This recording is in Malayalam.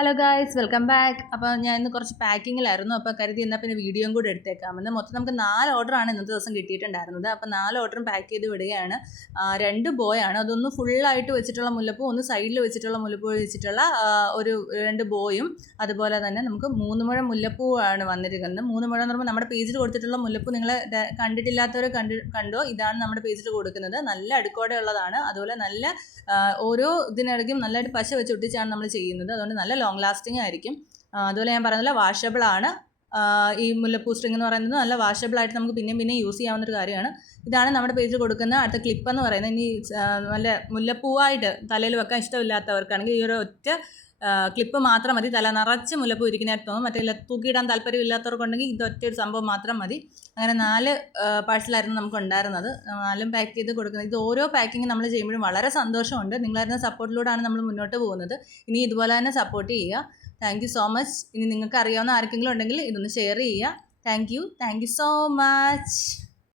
Hello guys, welcome back. അപ്പോൾ ഞാൻ ഇന്ന് കുറച്ച് പാക്കിങ്ങിലായിരുന്നു. അപ്പോൾ കരുതി എന്നാൽ പിന്നെ വീഡിയോയും കൂടെ എടുത്തേക്കാമെന്ന്. മൊത്തം നമുക്ക് 4 ഓർഡറാണ് ഇന്നത്തെ ദിവസം കിട്ടിയിട്ടുണ്ടായിരുന്നത്. അപ്പോൾ 4 ഓർഡറും പാക്ക് ചെയ്ത് വിടുകയാണ്. 2 ബോയാണ്. അതൊന്ന് ഫുള്ളായിട്ട് വെച്ചിട്ടുള്ള മുല്ലപ്പൂ, ഒന്ന് സൈഡിൽ വെച്ചിട്ടുള്ള മുല്ലപ്പൂ വെച്ചിട്ടുള്ള ഒരു 2 ബോയും, അതുപോലെ തന്നെ നമുക്ക് 3 മുഴം മുല്ലപ്പൂ ആണ് വന്നിരിക്കുന്നത്. 3 മുഴം എന്ന് പറയുമ്പോൾ നമ്മുടെ പേജിൽ കൊടുത്തിട്ടുള്ള മുല്ലപ്പൂ നിങ്ങൾ കണ്ടിട്ടില്ലാത്തവർ കണ്ടോ, ഇതാണ് നമ്മുടെ പേജിൽ കൊടുക്കുന്നത്. നല്ല അടുക്കോടെ ഉള്ളതാണ്. അതുപോലെ നല്ല ഓരോ ഇതിനിടയ്ക്കും നല്ലതായിട്ട് പശ വെച്ച് ഒട്ടിച്ചാണ് നമ്മൾ ചെയ്യുന്നത്. അതുകൊണ്ട് നല്ല ലോങ് ലാസ്റ്റിംഗ് ആയിരിക്കും. അതുപോലെ ഞാൻ പറയുന്നില്ല, വാഷബിൾ ആണ്. ഈ മുല്ലപ്പൂ സ്ട്രിങ് എന്ന് പറയുന്നത് നല്ല വാഷബിളായിട്ട് നമുക്ക് പിന്നെയും യൂസ് ചെയ്യാവുന്നൊരു കാര്യമാണ്. ഇതാണ് നമ്മുടെ പേജിൽ കൊടുക്കുന്ന അടുത്ത ക്ലിപ്പ് എന്ന് പറയുന്നത്. ഇനി നല്ല മുല്ലപ്പൂവായിട്ട് തലയിൽ വെക്കാൻ ഇഷ്ടമില്ലാത്തവർക്കാണെങ്കിൽ ഈ ഒരു ഒറ്റ ക്ലിപ്പ് മാത്രം മതി. തല നിറച്ച് മുല്ലപ്പൂ ഇരിക്കുന്നതായിട്ട് തോന്നും. മറ്റേ തൂക്കിയിടാൻ താല്പര്യമില്ലാത്തവർക്കുണ്ടെങ്കിൽ ഇതൊറ്റ ഒരു സംഭവം മാത്രം മതി. അങ്ങനെ 4 പാഴ്സലായിരുന്നു നമുക്ക് ഉണ്ടായിരുന്നത്. 4 പാക്ക് ചെയ്ത് കൊടുക്കുന്നത്. ഇത് ഓരോ പാക്കിങ് നമ്മൾ ചെയ്യുമ്പോഴും വളരെ സന്തോഷമുണ്ട്. നിങ്ങളായിരുന്ന സപ്പോർട്ടിലൂടെയാണ് നമ്മൾ മുന്നോട്ട് പോകുന്നത്. ഇനി ഇതുപോലെ തന്നെ സപ്പോർട്ട് ചെയ്യുക. Thank you so much. ഇനി നിങ്ങൾക്ക് അറിയാവുന്ന ആർക്കെങ്കിലും ഉണ്ടെങ്കിൽ ഇതൊന്ന് ഷെയർ ചെയ്യുക. Thank you so much.